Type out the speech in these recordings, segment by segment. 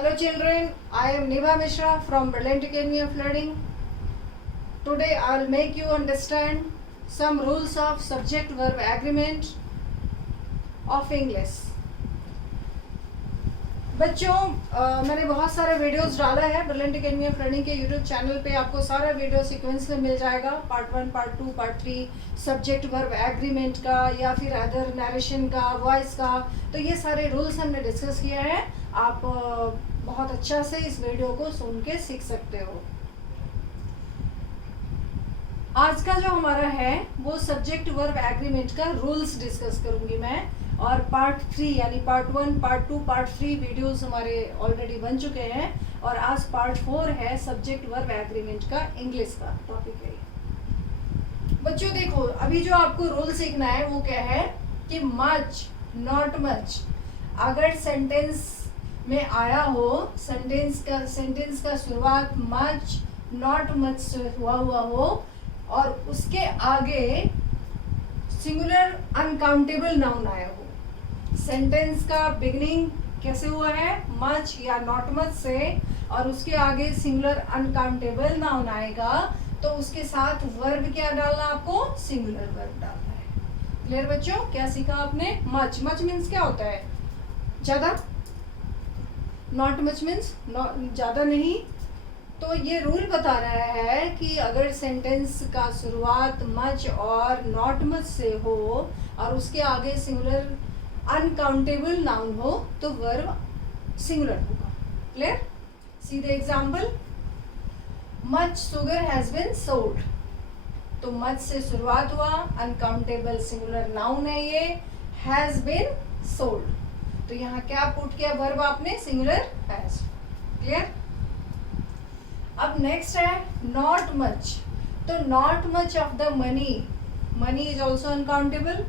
Hello children, I am Niva Mishra from Brilliant Academy of Learning. Today I will make you understand some rules of subject-verb agreement of English. बच्चों मैंने बहुत सारे videos डाला है brilliant academy of learning के YouTube channel पे। आपको सारा वीडियो सीक्वेंस में मिल जाएगा, part 1, part 2, part 3, subject verb agreement का या फिर अदर नरेशन का, वॉइस का। तो ये सारे रूल्स हमने डिस्कस किया है। आप बहुत अच्छा से इस वीडियो को सुन के सीख सकते हो। आज का जो हमारा है वो सब्जेक्ट वर्ब एग्रीमेंट का रूल्स डिस्कस करूंगी मैं, और पार्ट 3 यानी पार्ट 1, पार्ट 2, पार्ट 3 वीडियोस हमारे ऑलरेडी बन चुके हैं, और आज पार्ट 4 है सब्जेक्ट वर्ब एग्रीमेंट का, इंग्लिश का टॉपिक है। बच्चों देखो, अभी जो आपको रूल सीखना है वो क्या है कि मच, नॉट मच। अगर सेंटेंस में आया हो, सेंटेंस का शुरुआत मच, नॉट मच से हुआ हो और उसके आगे सिंगुलर अनकाउंटेबल नाउन आया हो। सेंटेंस का बिगिनिंग कैसे हुआ है, मच या नॉट मच से, और उसके आगे सिंगुलर अनकाउंटेबल नाउन आएगा, तो उसके साथ वर्ब क्या डालना, आपको सिंगुलर वर्ब डालना है। क्लियर बच्चों? क्या सीखा आपने? मच, मच मीन्स क्या होता है? ज्यादा। नॉट मच मीन्स ज्यादा नहीं। तो ये रूल बता रहा है कि अगर सेंटेंस का शुरुआत मच और नॉट मच से हो और उसके आगे सिंगुलर अनकाउंटेबल नाउन हो तो वर्ब सिंगुलर होगा। Clear? See the example, much sugar has been sold. तो मच से शुरुआत हुआ, अनकाउंटेबल सिंगुलर नाउन है ये, हैज बीन सोल्ड। तो यहाँ क्या पुट किया वर्ब आपने, सिंगुलर हैज। क्लियर? अब नेक्स्ट है नॉट मच। तो not much of the money, money is also uncountable,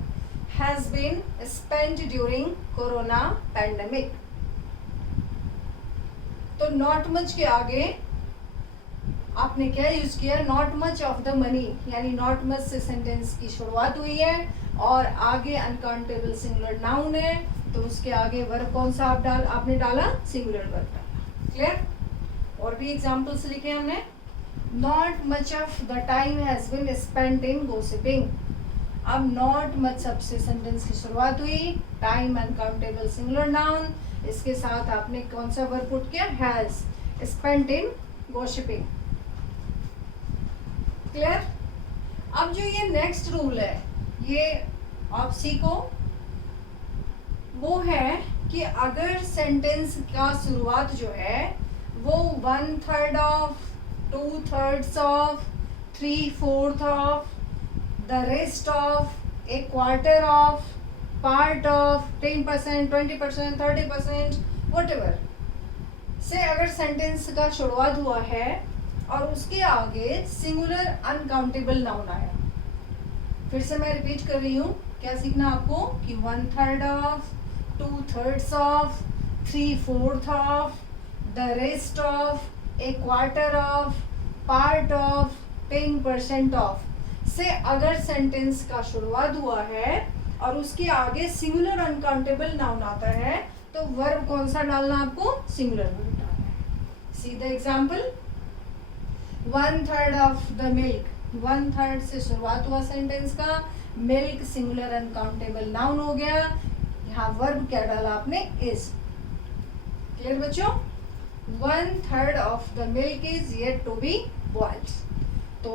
has been spent during corona pandemic. तो नॉट मच के आगे आपने क्या यूज किया, not much of the money, यानी नॉट मच से सेंटेंस की शुरुआत हुई है और आगे अनकाउंटेबल सिंगुलर नाउन है, तो उसके आगे वर्ब कौन सा आपने डाला, सिंगुलर वर्ब डाला। क्लियर? और भी एग्जाम्पल्स लिखे हमने। Not much of the time has been spent in gossiping. अब नॉट मच ऑफ से सेंटेंस की शुरुआत हुई, टाइम अनकाउंटेबल सिंगुलर नाउन, इसके साथ आपने कौन सा वर्ब पुट किया, has, spent in gossiping. Clear? अब जो ये नेक्स्ट रूल है ये आप सीखो, वो है कि अगर सेंटेंस का शुरुआत जो है वो 1/3 of, 2/3 of, 3/4 of, the rest of, a quarter of, part of, 10%, 20%, 30%, whatever से अगर सेंटेंस का शुरुआत हुआ है और उसके आगे सिंगुलर अनकाउंटेबल नाउन आया। फिर से मैं रिपीट कर रही हूँ, क्या सीखना आपको कि 1/3 of, 2/3 of, 3/4 of, the rest of, a quarter of, part of, 10% of से अगर सेंटेंस का शुरुआत हुआ है और उसके आगे सिंगुलर अनकाउंटेबल नाउन आता है तो वर्ब कौन सा डालना, आपको सिंगुलर वर्ब डालना है। See the example, 1/3 of the milk, 1/3 से शुरुआत हुआ सेंटेंस का, मिल्क सिंगुलर अनकाउंटेबल नाउन हो गया, यहाँ वर्ब क्या डाला आपने, इज। क्लियर बच्चों? 1/3 of the milk is yet to be boiled। तो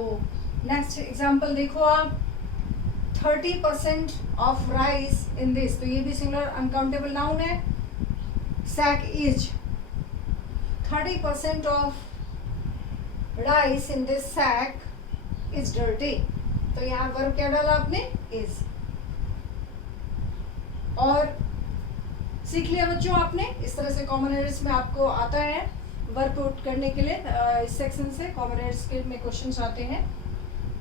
नेक्स्ट एग्जाम्पल देखो आप, 30% of rice in this, तो ये भी सिंगुलर अनकाउंटेबल नाउन है, sack is। 30% of rice in this sack is dirty। तो यहाँ वर्ब क्या डाला आपने, is। और सीख लिया बच्चों आपने, इस तरह से कॉमन एरर्स में आपको आता है वर्ब पुट करने के लिए। इस सेक्शन से कॉमन एरर्स के में क्वेश्चंस आते हैं।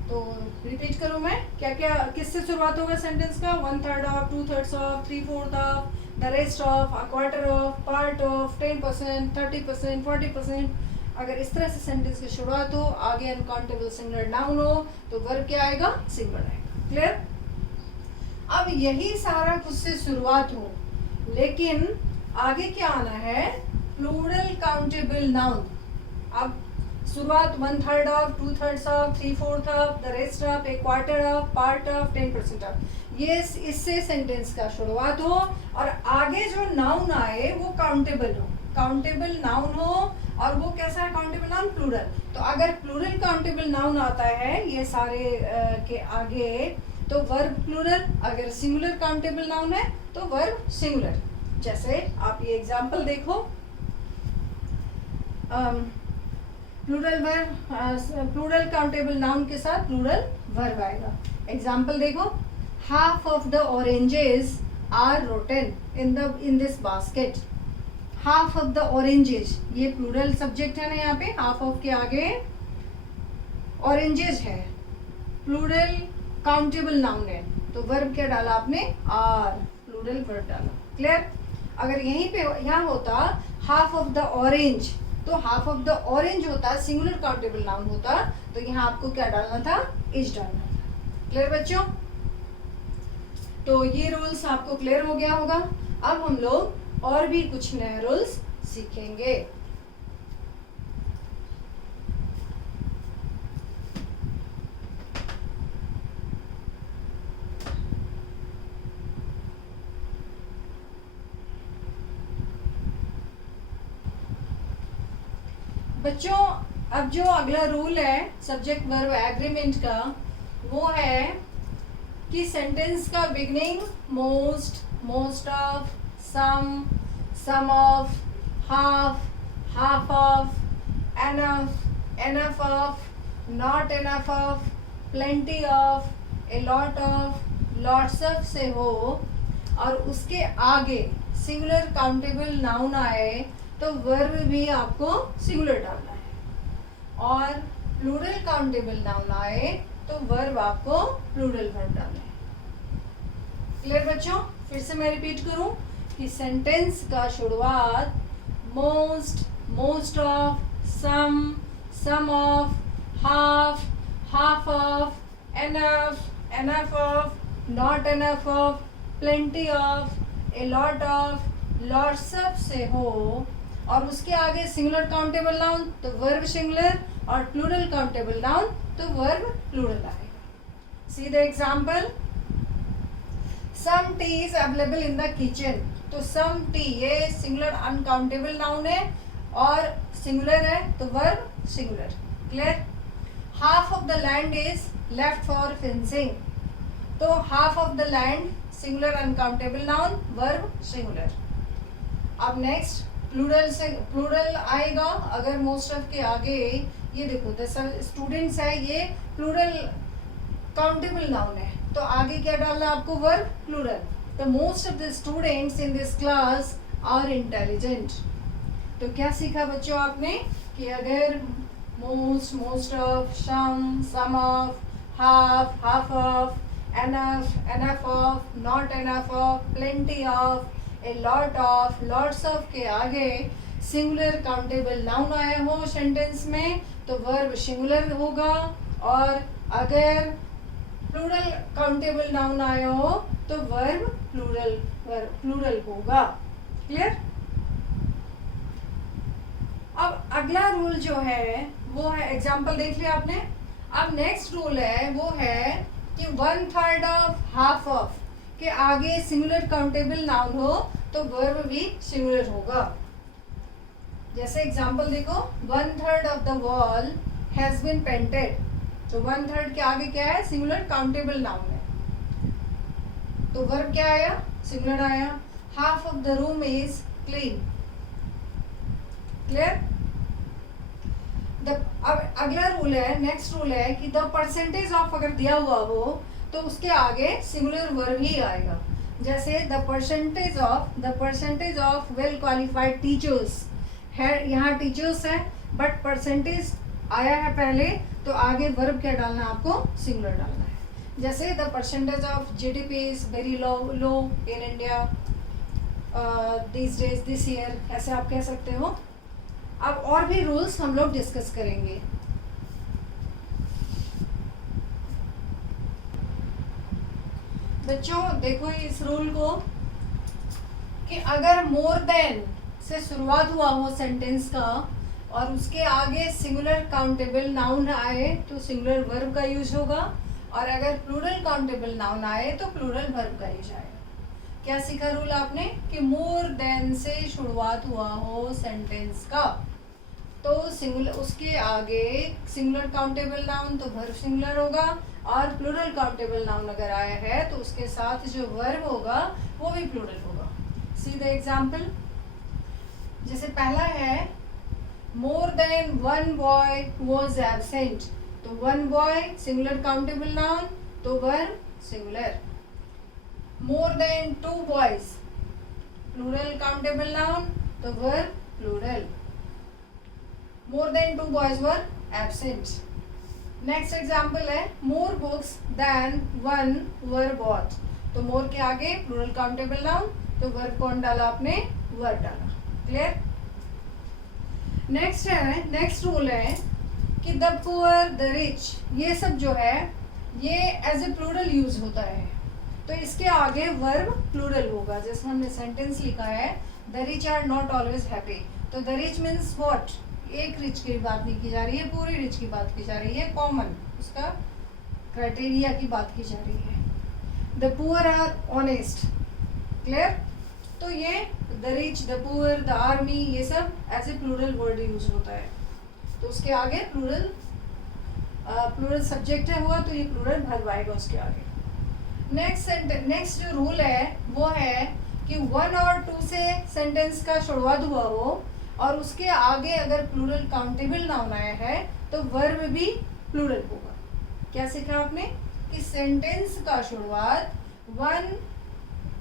तो रिपीट करूं मैं, क्या क्या किससे शुरुआत होगा सेंटेंस का, 1/3 of, 2/3 of, 3/4 of, the rest of, a quarter of, part of, 10%, 30%, 40%। अगर इस तरह से सेंटेंस की शुरुआत हो, आगे अनकाउंटेबल सिंगुलर नाउन हो, तो वर्ब क्या आएगा, सिंगुलर आएगा। क्लियर? अब यही सारा कुछ से शुरुआत हो, लेकिन आगे क्या आना है, प्लूरल काउंटेबल नाउन। अब शुरुआत 1/3 of, 2/3 of, 3/4 of, the rest of, A quarter of, part of, 10% of, ये इससे सेंटेंस का शुरुआत हो और आगे जो नाउन आए वो काउंटेबल हो, काउंटेबल नाउन हो। और वो कैसा है काउंटेबल नाउन? प्लूरल। तो अगर प्लूरल काउंटेबल नाउन आता है ये सारे के आगे तो वर्ब प्लूरल, अगर सिंगुलर काउंटेबल नाउन है तो वर्ब सिंगुलर। जैसे आप ये एग्जांपल देखो, plural verb, plural countable noun के साथ प्लूरल वर्ब आएगा। एग्जांपल देखो, half of the oranges are rotten in this basket. Half of the oranges, ये प्लूरल सब्जेक्ट है ना, यहाँ पे हाफ ऑफ के आगे ऑरेंजेस है, प्लूरल काउंटेबल नाउन है, तो वर्ब क्या डाला आपने? आर, प्लूरल वर्ब डाला। क्लियर? अगर यहीं पे यहाँ होता हाफ ऑफ द ऑरेंज, तो हाफ ऑफ द ऑरेंज होता, सिंगुलर काउंटेबल नाउन होता, तो यहाँ आपको क्या डालना था? इज डालना था। क्लियर बच्चों? तो ये रूल्स आपको क्लियर हो गया होगा। अब हम लोग और भी कुछ नए रूल्स सीखेंगे। बच्चों अब जो अगला रूल है सब्जेक्ट वर्ब एग्रीमेंट का, वो है कि सेंटेंस का beginning most, most of, some of, half of, enough of, not enough of, plenty of, a lot of, lots of से हो और उसके आगे सिंगुलर काउंटेबल नाउन आए तो वर्ब भी आपको सिंगुलर डालना है, और प्लूरल काउंटेबल नाउन आए तो वर्ब आपको प्लूरल वर्ब डालना है। क्लियर बच्चों? फिर से मैं रिपीट करूं कि सेंटेंस का शुरुआत most, most of, some of, half, half of, enough, enough of, not enough of, plenty of, a lot of, lots of से हो और उसके आगे सिंगुलर काउंटेबल नाउन तो वर्ब सिंगुलर और प्लूरल काउंटेबल नाउन तो वर्ब प्लूरल आएगा। See the example, some tea is available in the kitchen. तो सम टी ये सिंगुलर अनकाउंटेबल नाउन है और सिंगुलर है तो verb singular. Clear? Half of the land is left for fencing. तो half of the land singular uncountable noun, verb singular. अब next plural से plural आएगा अगर मोस्ट ऑफ के आगे, ये देखो द स्टूडेंट्स है, ये प्लूरल काउंटेबल नाउन है तो आगे क्या डालना आपको? Verb plural. The most of the students in this class are intelligent. तो क्या सीखा बच्चों आपने कि अगर most, most of, some of, half, half of, enough, enough of, not enough of, plenty of, a lot of, lots of के आगे singular countable noun आया हो सेंटेंस में तो वर्ब सिंगुलर होगा, और अगर प्लूरल काउंटेबल नाउन आया हो तो वर्ब प्लूरल होगा। क्लियर? अब अगला रूल जो है वो है, एग्जाम्पल देख लिया आपने। अब नेक्स्ट रूल है वो है कि 1/3 ऑफ, हाफ ऑफ के आगे सिंगुलर काउंटेबल नाउन हो तो वर्ब भी सिंगुलर होगा। जैसे एग्जांपल देखो, 1/3 of the wall has been painted. तो 1/3 के आगे क्या है? सिंगुलर काउंटेबल नाउन है तो वर्ब क्या आया? सिंगुलर आया। Half of the room is clean. Clear? अब अगला रूल है, नेक्स्ट रूल है कि द परसेंटेज ऑफ अगर दिया हुआ हो तो उसके आगे सिंगुलर वर्ब ही आएगा। जैसे the percentage of well qualified teachers है, यहाँ टीचर्स है बट परसेंटेज आया है पहले तो आगे वर्ब क्या डालना है आपको? सिंगुलर डालना है। जैसे the percentage of GDP is very low in India this year, ऐसे आप कह सकते हो। अब और भी रूल्स हम लोग डिस्कस करेंगे। बच्चों देखो इस रूल को कि अगर मोर देन से शुरुआत हुआ हो सेंटेंस का और उसके आगे सिंगुलर काउंटेबल नाउन आए तो सिंगुलर वर्ब का यूज होगा, और अगर प्लूरल काउंटेबल नाउन आए तो प्लूरल वर्ब का यूज आएगा। क्या सीखा रूल आपने कि मोर देन से शुरुआत हुआ हो सेंटेंस का तो सिंगुलर, उसके आगे सिंगुलर काउंटेबल नाउन तो वर्ब सिंगुलर होगा, और प्लूरल काउंटेबल नाउन अगर आया है तो उसके साथ जो वर्ब होगा वो भी प्लूरल होगा। सी द एग्जाम्पल, जैसे पहला है more than one boy was absent, तो one boy singular countable noun तो verb singular. More than two boys plural countable noun तो verb plural. More than two boys were absent. Next example है more books than one were bought, तो more के आगे plural countable noun तो verb कौन डाला आपने, वर्ब डाला। क्लियर। नेक्स्ट है, नेक्स्ट रूल है कि द पुअर द रिच, ये सब जो है ये एज ए प्लूरल यूज होता है तो इसके आगे वर्ब प्लूरल होगा। जैसे हमने सेंटेंस लिखा है the rich are not always happy, तो द रिच मीन्स व्हाट, एक रिच की बात नहीं की जा रही है, पूरी रिच की बात की जा रही है, कॉमन उसका क्राइटेरिया की बात की जा रही है। The poor are honest. Clear. तो ये the rich, the poor, the army, ये सब as a plural word use होता है तो उसके आगे प्लूरल प्लूरल सब्जेक्ट है हुआ तो ये प्लूरल वर्ब आएगा उसके आगे। नेक्स्ट जो रूल है वो है कि वन और टू से सेंटेंस का शुरुआत हुआ हो और उसके आगे अगर प्लूरल काउंटेबल नाउन आया है तो वर्ब भी प्लूरल होगा। क्या सीखा आपने कि सेंटेंस का शुरुआत वन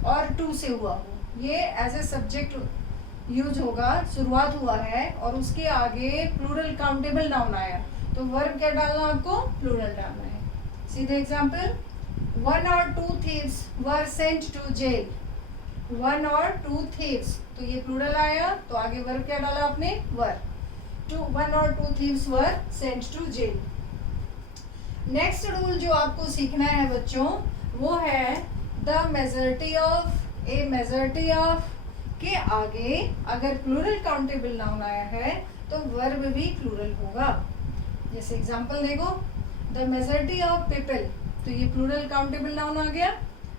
और टू से हुआ हो, ये एज ए सब्जेक्ट यूज होगा, शुरुआत हुआ है और उसके आगे प्लूरल काउंटेबल नाउन आया तो वर्ब क्या डालना, आपको प्लूरल डालना है। सीधे एग्जाम्पल, वन और two thieves were sent to jail, one और टू थीव्स तो ये प्लूरल आया तो आगे वर्ब क्या डाला आपने, वर। टू वन और two thieves were sent to jail. Next rule जो आपको सीखना है बच्चों वो है the majority of, a majority of के आगे अगर प्लूरल काउंटेबल नाउन आया है तो वर्ब भी प्लूरल होगा। जैसे एग्जांपल देखो, द मेजॉरिटी ऑफ पीपल तो ये प्लूरल काउंटेबल नाउन आ गया।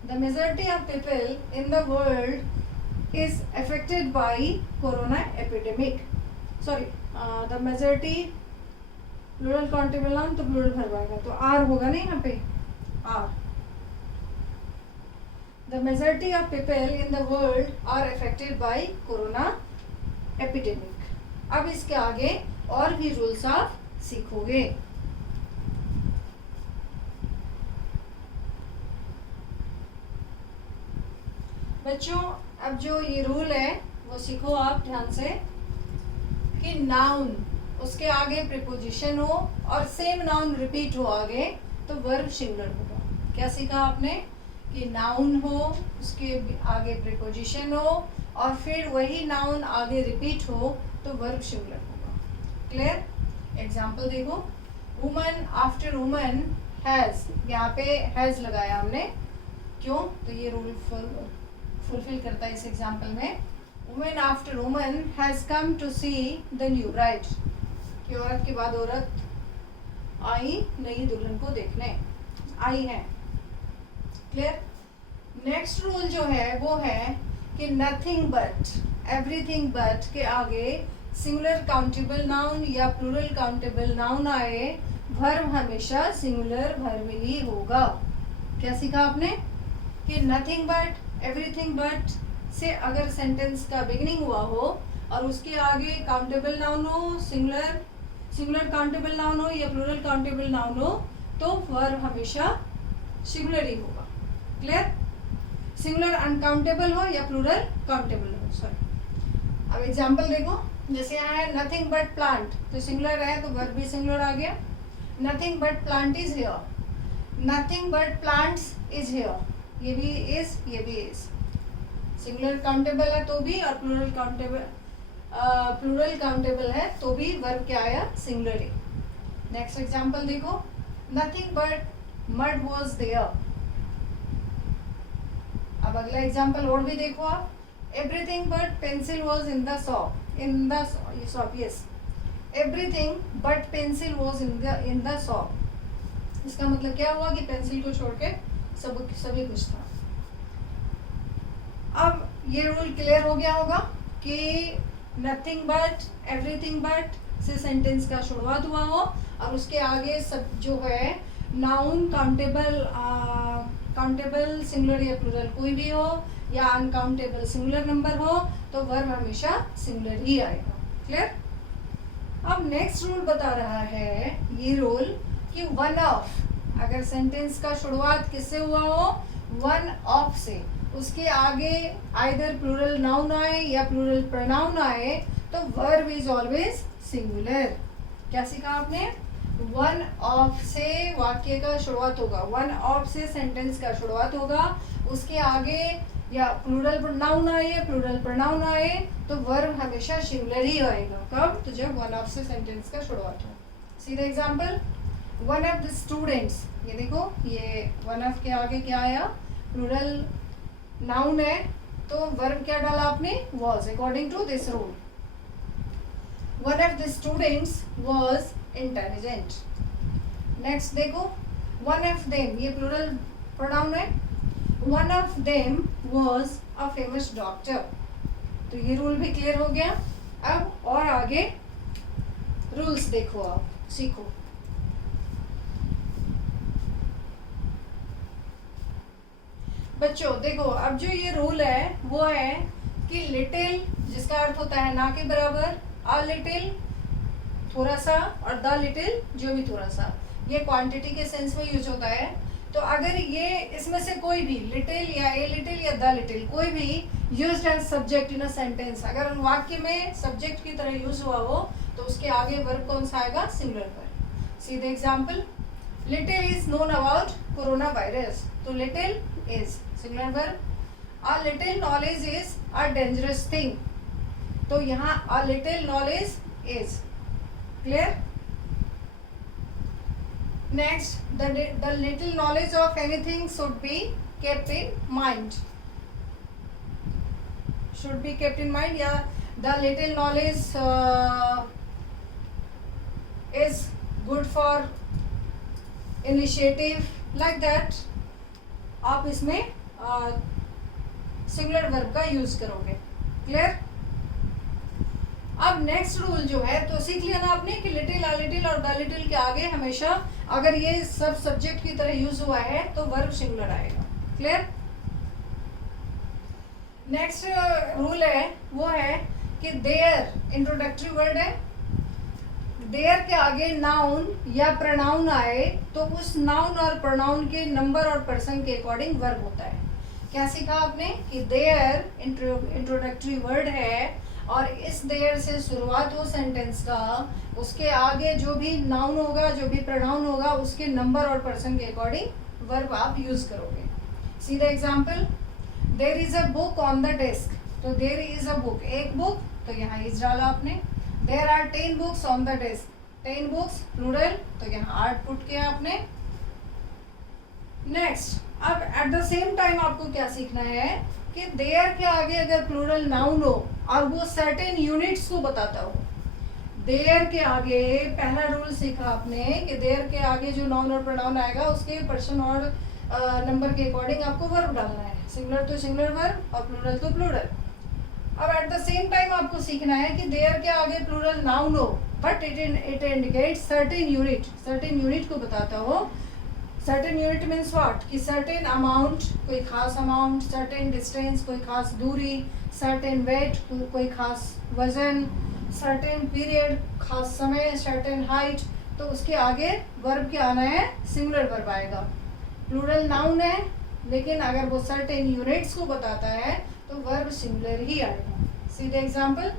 The majority of people in the world is affected by corona epidemic. Sorry, the majority plural countable noun तो प्लूरल वर्ब आएगा तो आर होगा ना यहाँ पे, are. The majority of people in the world are affected by corona epidemic. अब इसके आगे और भी रूल्स आप सीखोगे। बच्चों अब जो ये रूल है वो सीखो आप ध्यान से कि नाउन उसके आगे प्रीपोजिशन हो और सेम नाउन रिपीट हो आगे तो वर्ब सिंगुलर होगा। क्या सीखा आपने कि नाउन हो उसके आगे प्रीपोजिशन हो और फिर वही नाउन आगे रिपीट हो तो वर्ब सिंगुलर होगा। क्लियर। एग्जांपल देखो, वुमन आफ्टर वुमन हैज, यहाँ पे हैज लगाया हमने, क्यों, तो ये रूल फुलफिल करता है इस एग्जांपल में। Woman after woman has come to see the new bride, कि औरत के बाद औरत आई नई दुल्हन को देखने आई है। क्लियर। नेक्स्ट रूल जो है वो है कि नथिंग बट, एवरीथिंग बट के आगे सिंगुलर काउंटेबल नाउन या प्लूरल काउंटेबल नाउन आए वर्ब हमेशा सिंगुलर वर्ब ही होगा। क्या सीखा आपने कि नथिंग बट, एवरीथिंग बट से अगर सेंटेंस का बिगिनिंग हुआ हो और उसके आगे काउंटेबल नाउन हो, सिंगुलर काउंटेबल नाउन हो या प्लूरल काउंटेबल नाउन हो तो वर्ब हमेशा सिंगुलर ही होगा। क्लियर। सिंगुलर अनकाउंटेबल हो या प्लूरल काउंटेबल हो, सॉरी। अब एग्जांपल देखो, जैसे यहाँ है नथिंग बट प्लांट तो सिंगुलर है तो वर्ब भी सिंगुलर आ गया। Nothing but plant is here, nothing but plants is here, ये भी इज ये भी इज। सिंगुलर काउंटेबल है तो भी और प्लूरल काउंटेबल है तो भी वर्ब क्या आया, सिंगुलर ही। नेक्स्ट एग्जांपल देखो, nothing but mud was there. अब अगला एग्जांपल और भी देखो आप, everything but pencil was in the shop, in the shop, yes, everything but pencil was in the shop. इसका मतलब क्या हुआ कि पेंसिल को छोड़ के सभी कुछ था। अब ये रूल क्लियर हो गया होगा कि नथिंग बट, एवरीथिंग बट से सेंटेंस का शुरुआत हुआ हो और उसके आगे सब जो है नाउन काउंटेबल सिंगुलर या प्लूरल कोई भी हो या अनकाउंटेबल सिंगुलर नंबर हो तो वर्ब हमेशा सिंगुलर ही आएगा। क्लियर? अब नेक्स्ट रूल बता रहा है ये रूल कि वन ऑफ, अगर सेंटेंस का शुरुआत किससे हुआ हो, वन ऑफ से, उसके आगे आइदर प्लूरल नाउन आए या प्लूरल प्रोनाउन आए तो वर्ब इज ऑलवेज सिंगुलर। क्या सीखा आपने? वन ऑफ से वाक्य का शुरुआत होगा, वन ऑफ से सेंटेंस का शुरुआत होगा, उसके आगे या प्लूरल नाउन आए या प्लूरल प्रोनाउन आए तो वर्ब हमेशा सिंगुलर ही आएगा। कब? तो जब वन ऑफ से सेंटेंस का शुरुआत हो। सी the example, one of the students, ये देखो ये वन ऑफ के आगे क्या आया, प्लूरल नाउन है तो वर्ब क्या डाला आपने? was, according to this rule. One of the students was intelligent. Next देखो, वन ऑफ देम, ये प्लूरल प्रोनाउन है, one of them was a famous doctor. तो ये रूल भी क्लियर हो गया। अब और आगे रूल्स देखो, आप सीखो। बच्चों देखो, अब जो ये रूल है वो है कि लिटिल, जिसका अर्थ होता है ना के बराबर, अ लिटिल थोड़ा सा, और द लिटिल जो भी थोड़ा सा, ये क्वांटिटी के सेंस में यूज होता है। तो अगर ये इसमें से कोई भी लिटिल या ए लिटिल या द लिटिल कोई भी used as subject in a sentence, अगर उन वाक्य में सब्जेक्ट की तरह यूज हुआ हो तो उसके आगे वर्ब कौन सा आएगा? Singular verb. See the example, little is known about corona virus, तो little is singular verb. A little knowledge is a dangerous thing, तो यहाँ a little knowledge is. Clear? Next, the little knowledge of anything should be kept in mind, should be kept in mind, या the little knowledge is good for initiative, like that आप इसमें singular verb का use करोगे। Clear? अब next rule जो है तो सीख लिया ना आपने कि लिटिल, अ लिटिल और द लिटिल के आगे हमेशा अगर ये सब सब्जेक्ट की तरह यूज हुआ है तो वर्ब सिंगुलर आएगा। क्लियर? नेक्स्ट रूल है वो है कि देयर इंट्रोडक्टरी वर्ड है, देयर के आगे नाउन या प्रोनाउन आए तो उस नाउन और प्रोनाउन के नंबर और पर्सन के अकॉर्डिंग वर्ब होता है। क्या सीखा आपने? कि देयर इंट्रोडक्टरी वर्ड है और इस देयर से शुरुआत हो सेंटेंस का, उसके आगे जो भी नाउन होगा, जो भी प्रोनाउन होगा, उसके नंबर और पर्सन के अकॉर्डिंग वर्ब आप यूज करोगे। See the example, there is a book on the desk, तो देयर इज अ बुक, एक बुक, तो यहाँ इज डाला आपने। There are 10 books on the desk, 10 books plural, तो यहाँ 8 पुट किया आपने। नेक्स्ट, अब एट द सेम टाइम आपको क्या सीखना है कि देयर के आगे अगर प्लूरल नाउन हो और वो सर्टेन यूनिट्स को बताता हो, देयर के आगे पहला रूल सीखा आपने कि देयर के आगे जो नाउन और प्रोनाउन आएगा उसके पर्सन और नंबर के अकॉर्डिंग आपको वर्ब डालना है, सिंगुलर तो सिंगुलर वर्ब और प्लूरल तो प्लूरल। अब एट द सेम टाइम आपको सीखना है कि देयर के आगे प्लूरल नाउन हो but it indicates certain unit को बताता हो। Certain unit means what? कि सर्टेन अमाउंट, कोई खास अमाउंट, सर्टेन डिस्टेंस, कोई खास दूरी, सर्टेन वेट, कोई खास वजन, सर्टेन पीरियड, खास समय, सर्टेन हाइट, तो उसके आगे वर्ब क्या आना है? सिंगुलर वर्ब आएगा। प्लूरल नाउन है लेकिन अगर वो सर्टेन यूनिट्स को बताता है तो वर्ब सिंगुलर ही आएगा। See the example,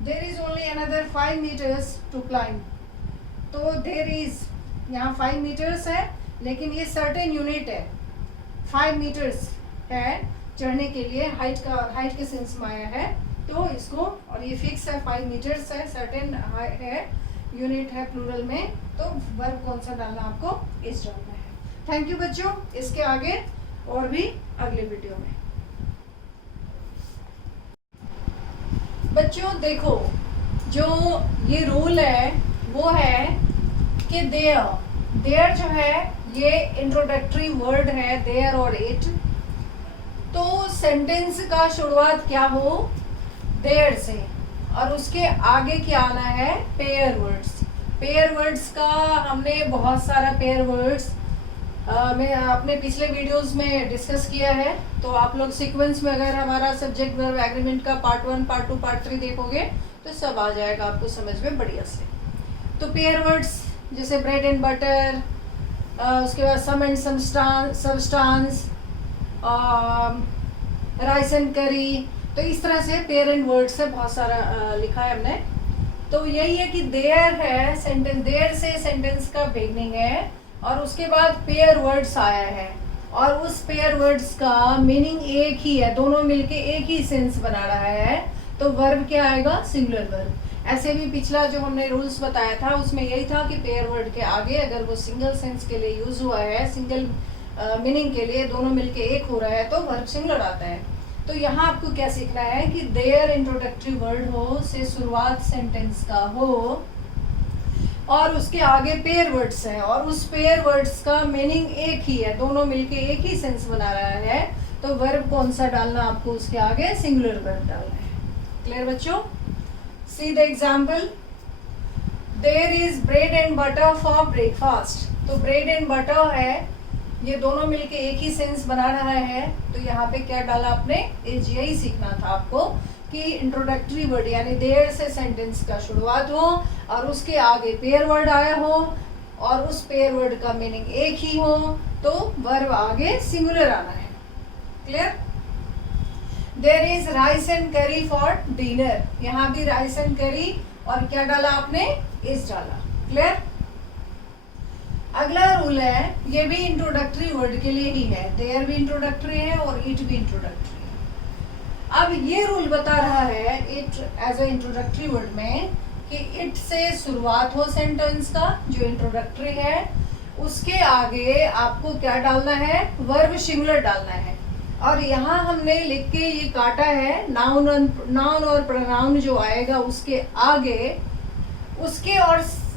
there is only another 5 metres to climb, तो देयर इज, यहाँ 5 मीटर्स है लेकिन ये सर्टेन यूनिट है, 5 मीटर्स है चढ़ने के लिए, हाइट के सेंस में आया है तो इसको, और ये फिक्स है 5 मीटर्स है, सर्टेन है, यूनिट है प्लूरल में, तो वर्ब कौन सा डालना आपको? इस डालना है। थैंक यू बच्चों, इसके आगे और भी अगले वीडियो में। बच्चों देखो, जो ये रूल है वो है कि देयर जो है ये इंट्रोडक्टरी वर्ड है, देयर और इट। तो सेंटेंस का शुरुआत क्या हो, देयर से, और उसके आगे क्या आना है, पेयर वर्ड्स। पेयर वर्ड्स का हमने बहुत सारा पेयर वर्ड्स मैं अपने पिछले वीडियोस में डिस्कस किया है। तो आप लोग सीक्वेंस में अगर हमारा सब्जेक्ट वर्ब एग्रीमेंट का पार्ट 1, पार्ट 2, पार्ट 3 देखोगे तो सब आ जाएगा आपको समझ में बढ़िया से। तो पेयर वर्ड्स जैसे ब्रेड एंड बटर, उसके बाद सम एंड सबस्टांस, राइस एंड करी, तो इस तरह से पेयर एंड वर्ड से बहुत सारा लिखा है हमने। तो यही है कि देयर है सेंटेंस, देयर से सेंटेंस का बिगनिंग है और उसके बाद पेयर वर्ड्स आया है और उस पेयर वर्ड्स का मीनिंग एक ही है, दोनों मिलके एक ही सेंस बना रहा है। तो वर्ब क्या आएगा, सिंगुलर वर्ब। ऐसे भी पिछला जो हमने रूल्स बताया था उसमें यही था कि पेयर वर्ड के आगे अगर वो सिंगल सेंस के लिए यूज हुआ है, सिंगल मीनिंग के लिए, दोनों मिलके एक हो रहा है तो वर्ब सिंगुलर आता है। तो यहाँ आपको क्या सीखना है कि देयर इंट्रोडक्टरी वर्ड हो से शुरुआत सेंटेंस का हो और उसके आगे पेयर वर्ड्स हैं और उस पेयर वर्ड्स का मीनिंग एक ही है, दोनों मिलके एक ही सेंस बना रहा है। तो वर्ब कौन सा डालना आपको, उसके आगे सिंगुलर वर्ब डालना है। क्लियर बच्चों? See the example, there is bread and butter for breakfast. तो ब्रेड एंड बटर है, ये दोनों मिलके एक ही सेंस बना रहा है। तो यहाँ पे क्या डाला आपने, इज, यही सीखना था आपको कि इंट्रोडक्टरी वर्ड यानी देयर से सेंटेंस का शुरुआत हो और उसके आगे पेयर वर्ड आया हो और उस पेयर वर्ड का मीनिंग एक ही हो तो वर्ब आगे सिंगुलर आना है। Clear? There is rice and curry for dinner, यहाँ भी राइस एंड करी और क्या डाला आपने, इज डाला। क्लियर? अगला रूल है, ये भी इंट्रोडक्टरी वर्ड के लिए ही है, देयर भी इंट्रोडक्टरी है और इट भी इंट्रोडक्टरी है। अब ये रूल बता रहा है it as a introductory word में कि इट से शुरुआत हो सेंटेंस का जो इंट्रोडक्टरी है, उसके आगे आपको क्या डालना है, वर्ब सिंगुलर डालना है। और यहाँ हमने लिख के ये काटा है, नाउन और प्रोनाउन जो आएगा उसके आगे,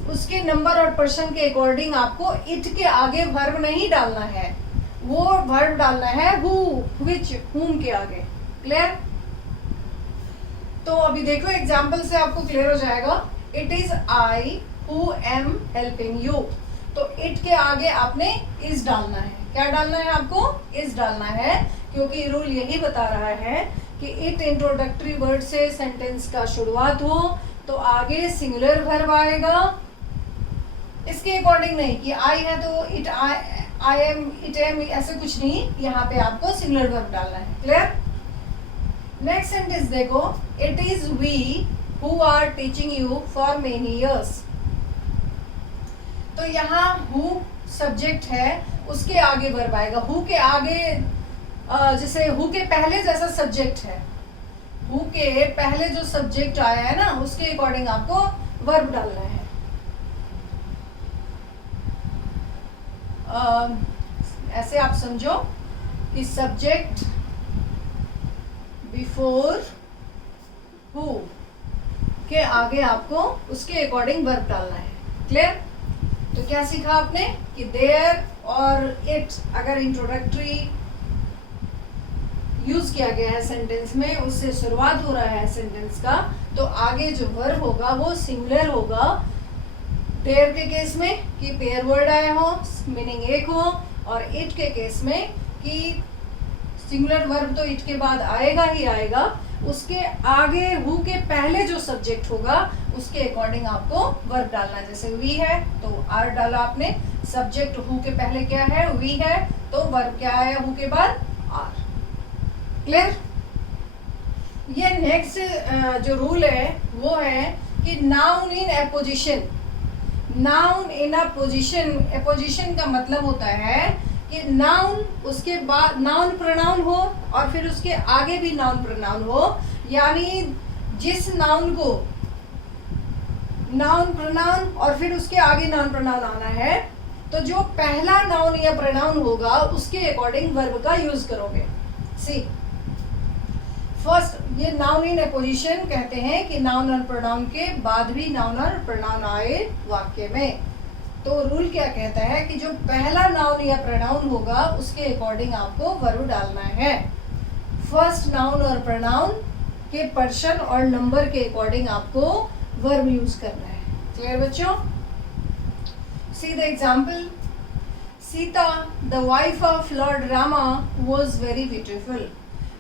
उसके नंबर और पर्सन के अकॉर्डिंग आपको इट के आगे वर्ब नहीं डालना है, वो वर्ब डालना है हु, व्हिच, whom के आगे। क्लियर? तो अभी देखो एग्जाम्पल से आपको क्लियर हो जाएगा। It is I who am helping you, तो इट के आगे आपने इज डालना है। क्या डालना है आपको, इज डालना है, क्योंकि रूल यही बता रहा है कि इट इंट्रोडक्टरी वर्ड से सेंटेंस का शुरुआत हो तो आगे सिंगुलर वर्ब आएगा। इसके अकॉर्डिंग नहीं कि आई है तो it, I am, it am, ऐसे कुछ नहीं, यहाँ पे आपको सिंगुलर वर्ब डालना है। क्लियर? नेक्स्ट सेंटेंस देखो, it is we who are teaching you for many years. तो यहाँ हु सब्जेक्ट है, उसके आगे वर्ब आएगा। हु के आगे जैसे हु के पहले जैसा सब्जेक्ट है, हु के पहले जो सब्जेक्ट आया है ना उसके अकॉर्डिंग आपको वर्ब डालना है। ऐसे आप समझो कि सब्जेक्ट बिफोर हु के आगे आपको उसके अकॉर्डिंग वर्ब डालना है। क्लियर? तो क्या सीखा आपने कि देयर और इट अगर इंट्रोडक्टरी यूज किया गया है सेंटेंस में, उससे शुरुआत हो रहा है सेंटेंस का, तो आगे जो वर्ब होगा वो सिंगुलर होगा। देयर के केस में कि पेयर वर्ड आया हो, मीनिंग एक हो, और इट के केस में कि सिंगुलर वर्ब तो इट के बाद आएगा ही आएगा, उसके आगे हु के पहले जो सब्जेक्ट होगा उसके अकॉर्डिंग आपको वर्ब डालना है। जैसे वी है तो आर डाला आपने, सब्जेक्ट हु के पहले क्या है, वी है, तो वर्ब क्या आया हु के बाद, आर। क्लियर? ये नेक्स्ट जो रूल है वो है कि noun in apposition. Noun in a position, apposition का मतलब होता है कि नाउन उसके बाद नाउन प्रोनाउन हो और फिर उसके आगे भी नाउन प्रोनाउन हो, यानी जिस नाउन को नाउन प्रोनाउन और फिर उसके आगे नाउन प्रोनाउन आना है, तो जो पहला नाउन या प्रोनाउन होगा उसके अकॉर्डिंग वर्ब का यूज करोगे। सी फर्स्ट ये नाउन इन अपोजिशन कहते हैं कि नाउन और प्रोनाउन के बाद भी नाउन और प्रोनाउन आए वाक्य में। तो रूल क्या कहता है कि जो पहला नाउन या प्रोनाउन होगा उसके अकॉर्डिंग आपको वर्ब डालना है। फर्स्ट नाउन और प्रोनाउन के पर्सन और नंबर के अकॉर्डिंग आपको वर्ब यूज करना है। क्लियर बच्चों? See the example. Sita the wife of Lord Rama was very beautiful.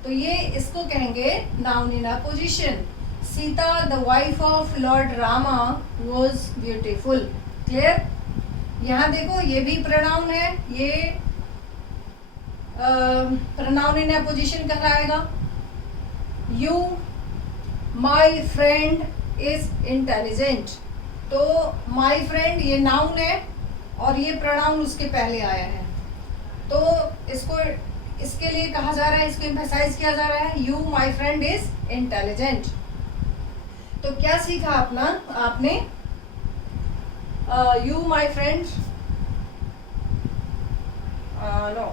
तो ये इसको कहेंगे noun in opposition. Sita the wife of Lord Rama was beautiful. Clear? यहाँ देखो ये भी प्रोनाउन है, ये प्रोनाउन इन अपोजिशन कहलाएगा। You my friend is intelligent. तो माई फ्रेंड ये नाउन है और ये प्रोनाउन उसके पहले आया है, तो इसको इसके लिए कहा जा रहा है, इसको एम्फसाइज किया जा रहा है, you my friend is intelligent. तो क्या सीखा आपने you my friend, no,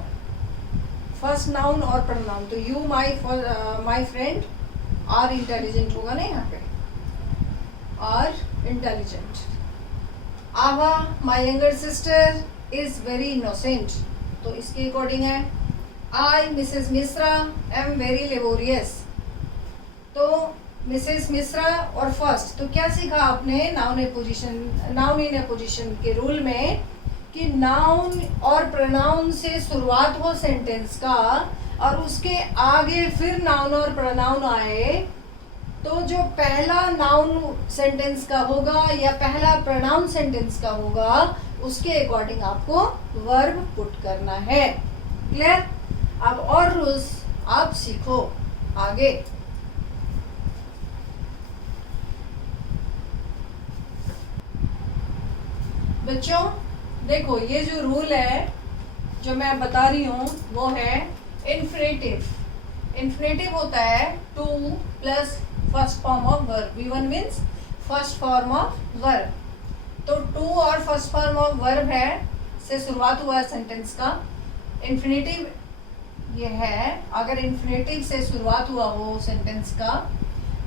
first noun और प्रोनाउन। तो you my friend are intelligent होगा ना यहाँ पे, आर इंटेलिजेंट। आवा my younger sister is very innocent. तो इसके अकॉर्डिंग है I Mrs Mishra am very laborious. तो मिसेस मिश्रा और फर्स्ट। तो क्या सीखा आपने नाउन इन अपोजिशन के रूल में कि नाउन और प्रोनाउन से शुरुआत हो सेंटेंस का और उसके आगे फिर नाउन और प्रोनाउन आए, तो जो पहला नाउन सेंटेंस का होगा या पहला प्रोनाउन सेंटेंस का होगा उसके अकॉर्डिंग आपको वर्ब पुट करना है। क्लियर? अब और रूल्स आप सीखो आगे। बच्चों देखो, ये जो रूल है जो मैं बता रही हूँ वो है इन्फिनेटिव। इन्फिनेटिव होता है two plus first form of verb. V1 means first form of verb. तो टू और फर्स्ट फॉर्म ऑफ वर्ब है से शुरुआत हुआ है सेंटेंस का। इन्फिनेटिव ये है अगर इन्फिनेटिव से शुरुआत हुआ हो सेंटेंस का।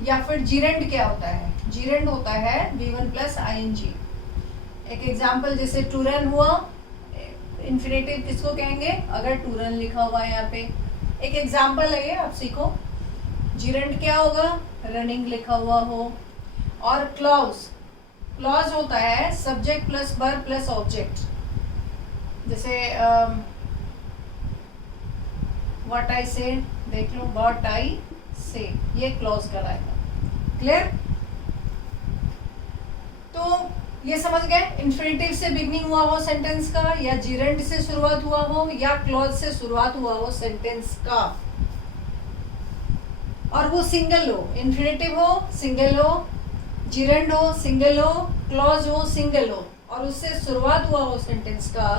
या फिर जीरेंड क्या होता है? जीरेंड होता है V1 प्लस ING। एक एग्जाम्पल जैसे टू रन हुआ, इन्फिनेटिव किसको कहेंगे? अगर टू रन लिखा हुआ है यहाँ पे। एक एग्जाम्पल है ये, आप सीखो। जीरेंड क्या होगा? रनिंग लिखा हुआ हो। और क्लॉज होता है subject plus verb plus object. जैसे व्हाट आई से, देख लो, व्हाट आई से, ये क्लॉज कहलाएगा। क्लियर? तो ये समझ गए, इन्फिनेटिव से बिगनिंग हुआ हो सेंटेंस का, या जीरेंड से शुरुआत हुआ हो, या क्लॉज से शुरुआत हुआ हो सेंटेंस का, और वो सिंगल हो। इन्फिनेटिव हो सिंगल हो, जीरेंड हो सिंगल हो, क्लॉज हो सिंगल हो, और उससे शुरुआत हुआ हो सेंटेंस का,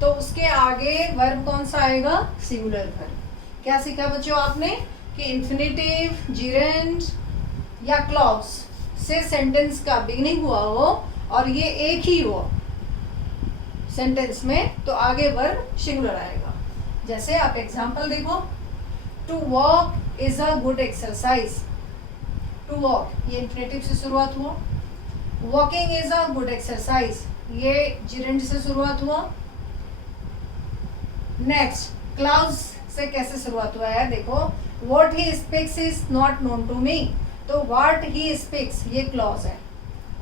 तो उसके आगे वर्ब कौन सा आएगा? Singular verb. क्या सीखा बच्चों आपने कि इन्फिनेटिव, जीरेंड या क्लॉज से सेंटेंस का बिगनिंग हुआ हो और ये एक ही हो सेंटेंस में, तो आगे वर्ब सिंगुलर आएगा। जैसे आप एग्जांपल देखो, to walk is a good exercise. To walk ये इन्फिनेटिव से शुरुआत हुआ। Walking is a good exercise ये जीरेंड से शुरुआत हुआ। नेक्स्ट, क्लाउज से कैसे शुरुआत हुआ है? देखो, what he speaks is not known to me. तो व्हाट ही स्पीक्स ये क्लॉज है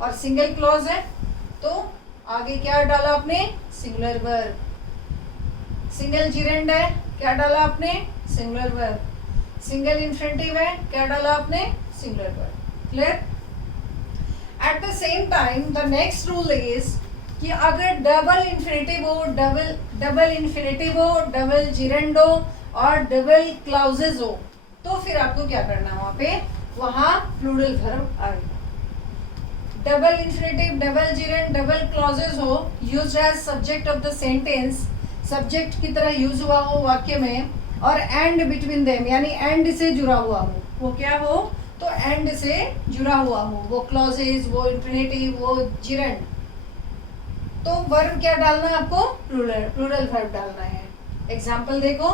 और सिंगल क्लॉज है, तो आगे क्या डाला आपने? Singular verb. सिंगल जीरेंड है, क्या डाला आपने? Singular verb. सिंगल इन्फिनेटिव है, क्या डाला आपने? Singular verb. Clear? At the same time the next rule is कि अगर डबल इन्फिनेटिव हो, डबल इन्फिनेटिव हो, डबल जीरेंड हो और डबल क्लाउजेज हो, तो फिर आपको क्या करना है? वहां प्लूरल वर्ब आएगा। Double infinitive, double gerund, double clauses हो, used as subject of the sentence, subject की तरह यूज हुआ हो वाक्य में, और एंड बिटवीन देम यानी एंड से जुड़ा हुआ हो। वो क्या हो? तो एंड से जुड़ा हुआ हो, वो क्लॉजेज, वो इन्फिनेटिव, वो जीरेंड। तो वर्ब क्या डालना है आपको? प्लूरल वर्ब डालना है। एग्जाम्पल देखो,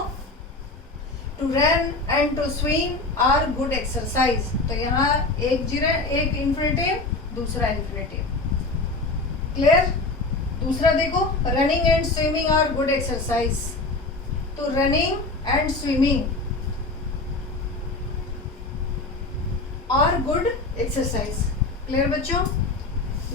to run and to swim are good exercise. तो यहाँ एक इन्फिनेटिव, दूसरा इन्फिनेटिव। क्लियर? दूसरा देखो, running and swimming are good exercise. तो running and swimming are good exercise. Clear बच्चों?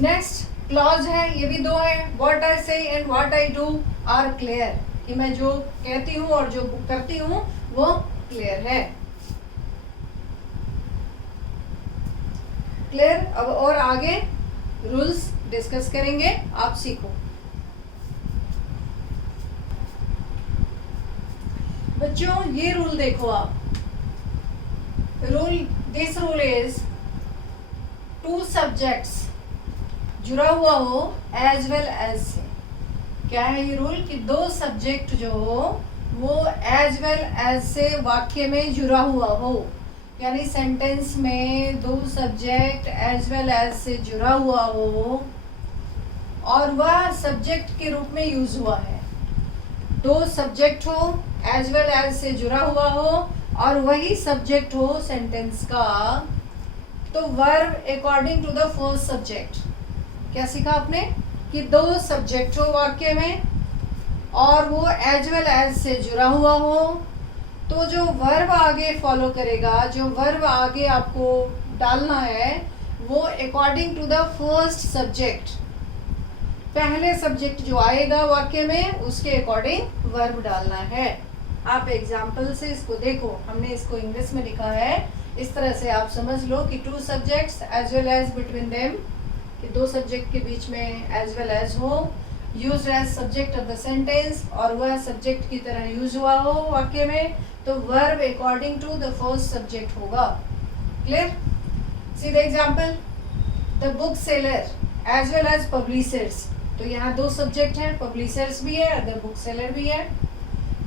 नेक्स्ट क्लॉज है, ये भी दो है। What I say and what I do are clear, कि मैं जो कहती हूँ और जो करती हूँ वो क्लियर है। क्लियर? अब और आगे रूल्स डिस्कस करेंगे, आप सीखो। बच्चों ये रूल देखो आप, this rule is two subjects जुड़ा हुआ हो एज वेल एज से। क्या है ये रूल? कि दो सब्जेक्ट जो हो वो एज वेल एज से वाक्य में जुड़ा हुआ हो, यानी सेंटेंस में दो सब्जेक्ट एज वेल एज से जुड़ा हुआ हो और वह सब्जेक्ट के रूप में यूज हुआ है। दो सब्जेक्ट हो, एज वेल एज से जुड़ा हुआ हो और वही सब्जेक्ट हो सेंटेंस का, तो verb according to the first subject. क्या सीखा आपने? कि दो सब्जेक्ट हो वाक्य में और वो एज वेल एज से जुड़ा हुआ हो, तो जो वर्ब आगे फॉलो करेगा, जो वर्ब आगे आपको डालना है, वो according to the first subject, पहले सब्जेक्ट जो आएगा वाक्य में उसके अकॉर्डिंग वर्ब डालना है। आप एग्जाम्पल से इसको देखो, हमने इसको इंग्लिश में लिखा है, इस तरह से आप समझ लो कि two subjects as well as between them, कि दो सब्जेक्ट के बीच में एज वेल एज हो, use as subject of the sentence, और वह सब्जेक्ट की तरह यूज हुआ हो वाक्य में, तो verb according to the first subject होगा। Clear? See the example, the book seller as well as publishers. तो यहाँ दो सब्जेक्ट हैं, पब्लिशर्स भी है, द बुक सेलर भी है।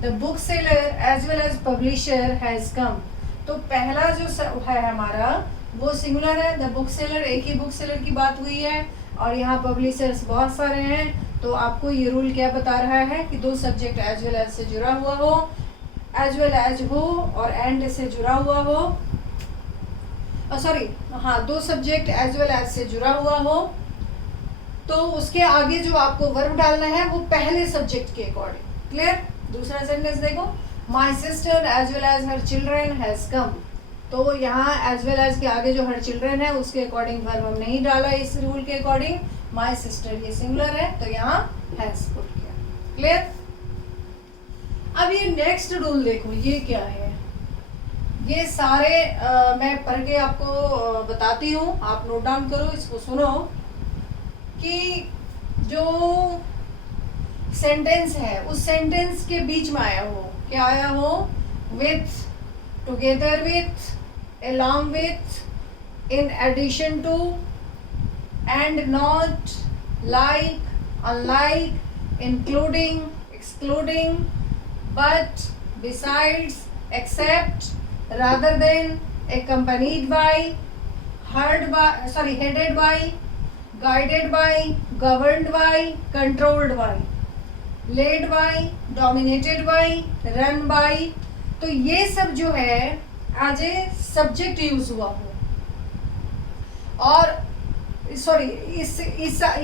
The book seller as well as publisher has come. तो पहला जो है हमारा वो सिंगुलर है, द बुक सेलर, एक ही बुक सेलर की बात हुई है, और यहाँ पब्लिशर्स बहुत सारे हैं। तो आपको ये रूल क्या बता रहा है कि दो सब्जेक्ट एज वेल एज से जुड़ा हुआ हो, एज वेल एज हो और एंड से जुड़ा हुआ हो, सॉरी हाँ, दो सब्जेक्ट एज वेल एज से जुड़ा हुआ हो, तो उसके आगे जो आपको वर्ब डालना है वो पहले सब्जेक्ट के अकॉर्डिंग। क्लियर? दूसरा सेंटेंस देखो, my sister as well as her children has come. तो यहाँ एज वेल एज के आगे जो हर चिल्ड्रन है उसके अकॉर्डिंग वर्ब हम नहीं डाला इस रूल के अकॉर्डिंग। माई सिस्टर ये सिंगुलर है तो यहाँ हैज पुट किया। क्लियर? अब ये नेक्स्ट रूल देखो, ये क्या है? ये सारे मैं पढ़ के आपको बताती हूँ, आप नोट डाउन करो, इसको सुनो। कि जो सेंटेंस है उस सेंटेंस के बीच में आया हो, क्या आया हो? With, together with, along with, in addition to, and not, like, unlike, including, excluding, but, besides, except, rather than, accompanied by, headed by, guided by, governed by, controlled by, led by, dominated by, run by। तो ये सब जो है as a subject use हुआ हो, और sorry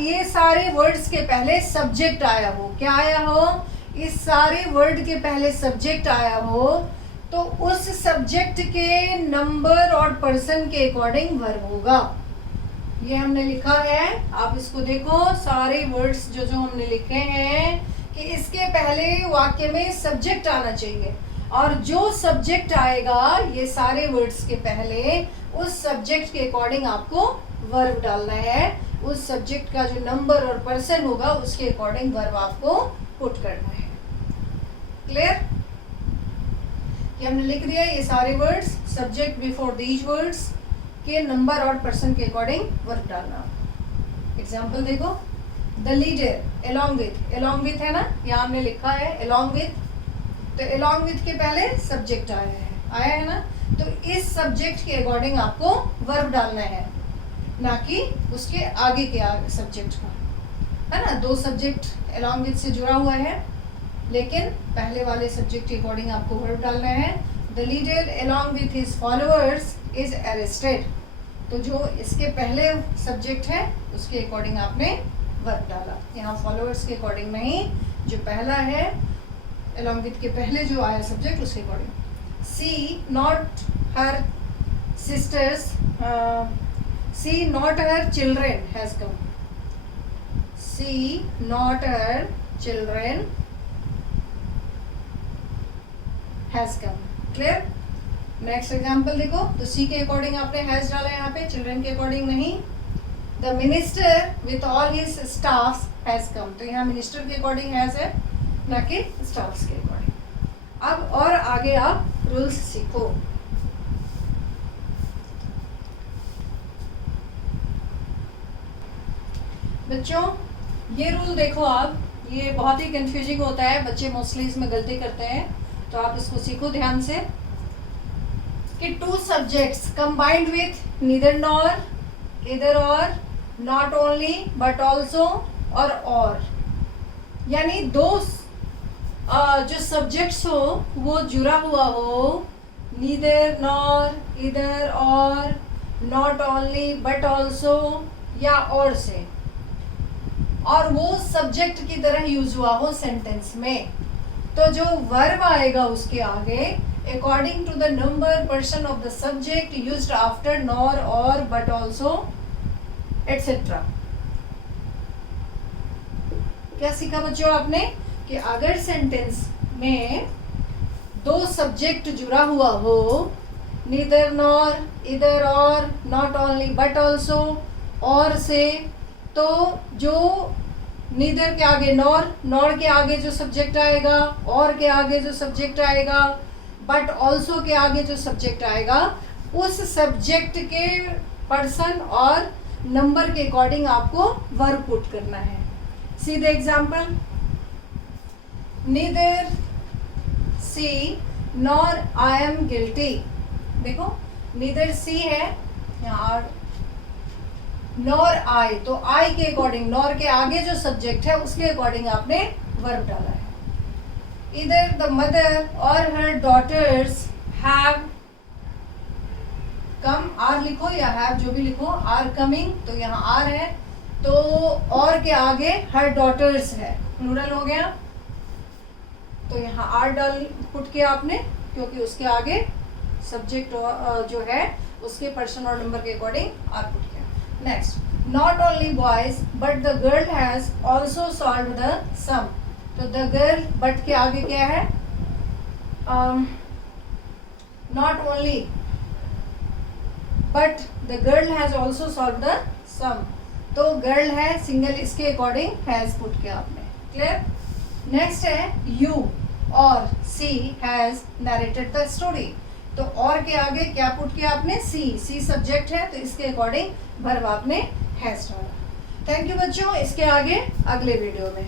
ये सारे वर्ड्स के पहले सब्जेक्ट आया हो। क्या आया हो? इस सारे वर्ड के पहले सब्जेक्ट आया हो, तो उस सब्जेक्ट के नंबर और पर्सन के अकॉर्डिंग वर्ब होगा। ये हमने लिखा है, आप इसको देखो, सारे वर्ड्स जो हमने लिखे हैं कि इसके पहले वाक्य में सब्जेक्ट आना चाहिए, और जो सब्जेक्ट आएगा ये सारे वर्ड्स के पहले, उस सब्जेक्ट के अकॉर्डिंग आपको वर्ब डालना है। उस सब्जेक्ट का जो नंबर और पर्सन होगा उसके अकॉर्डिंग वर्ब आपको पुट करना है। क्लियर? ये हमने लिख दिया, ये सारे words, subject before these words के नंबर और पर्सन के अकॉर्डिंग वर्ब डालना। एग्जाम्पल देखो, द लीडर along with है ना, यहाँ हमने लिखा है along with, तो along with के पहले सब्जेक्ट आया है ना, तो इस सब्जेक्ट के अकॉर्डिंग आपको वर्ब डालना है, ना कि उसके आगे के सब्जेक्ट का, है ना। दो सब्जेक्ट along with से जुड़ा हुआ है, लेकिन पहले वाले सब्जेक्ट के अकॉर्डिंग आपको वर्ब डालना है, the leader along with his followers is arrested। तो जो इसके पहले सब्जेक्ट है उसके अकॉर्डिंग आपने वर्ब डाला, यहाँ फॉलोअर्स के अकॉर्डिंग नहीं, जो पहला है along with के पहले जो आया सब्जेक्ट उसके according. See not her sisters, see not her children has come, see not her children has come। Clear? Next example देखो, तो सी के अकॉर्डिंग आपने हैज डाला यहाँ पे, चिल्ड्रन के अकॉर्डिंग नहीं। The minister with all his staffs has come, तो यहाँ मिनिस्टर के अकॉर्डिंग हैज है, ना कि स्टाफ्स के अकॉर्डिंग। अब और आगे आप रूल्स सीखो। बच्चों ये रूल देखो आप, ये बहुत ही कंफ्यूजिंग होता है, बच्चे मोस्टली इसमें गलती करते हैं, तो आप इसको सीखो ध्यान से कि two subjects combined with neither nor, इधर और, नॉट ओनली बट ऑल्सो और, यानी दो जो सब्जेक्ट्स हो वो जुड़ा हुआ हो, नीदर नॉर, इधर और, नॉट ओनली बट ऑल्सो या और से, और वो सब्जेक्ट की तरह यूज हुआ हो सेंटेंस में, तो जो वर्ब आएगा उसके आगे according to the number person of the subject used after nor और बट ऑल्सो एटसेट्रा। क्या सीखा बच्चों आपने कि अगर सेंटेंस में दो सब्जेक्ट जुड़ा हुआ हो, नीदर नॉर, इधर और, नॉट ओनली बट ऑल्सो और से, तो जो नीदर के आगे नॉर, नॉर के आगे जो सब्जेक्ट आएगा, और के आगे जो सब्जेक्ट आएगा, बट ऑल्सो के आगे जो सब्जेक्ट आएगा, उस सब्जेक्ट के पर्सन और नंबर के अकॉर्डिंग आपको वर्ब पुट करना है। See the example, neither she nor I am guilty. देखो नीदर सी है यहाँ, नॉर आई, तो आई के अकॉर्डिंग, नॉर के आगे जो सब्जेक्ट है उसके अकॉर्डिंग आपने वर्ब डाला है। इधर द मदर और हर डॉटर्स हैव कम, आर लिखो या हैव जो भी लिखो, आर कमिंग, तो यहाँ आर है, तो और के आगे हर डॉटर्स है, प्लूरल हो गया, तो यहाँ आर डाल पुट किया आपने, क्योंकि उसके आगे सब्जेक्ट जो है उसके पर्सन और नंबर के अकॉर्डिंग आर पुट किया। Next, not only boys but the girl has also solved the sum। तो the girl but के आगे क्या है, not only but the girl has also solved the sum, तो girl है सिंगल, इसके अकॉर्डिंग has पुट किया आपने। क्लियर? नेक्स्ट है you और she has narrated the story, तो और के आगे क्या पुट किया आपने, सी सब्जेक्ट है, तो इसके अकॉर्डिंग वर्ब आपने हैज डाला। थैंक यू बच्चों, इसके आगे अगले वीडियो में।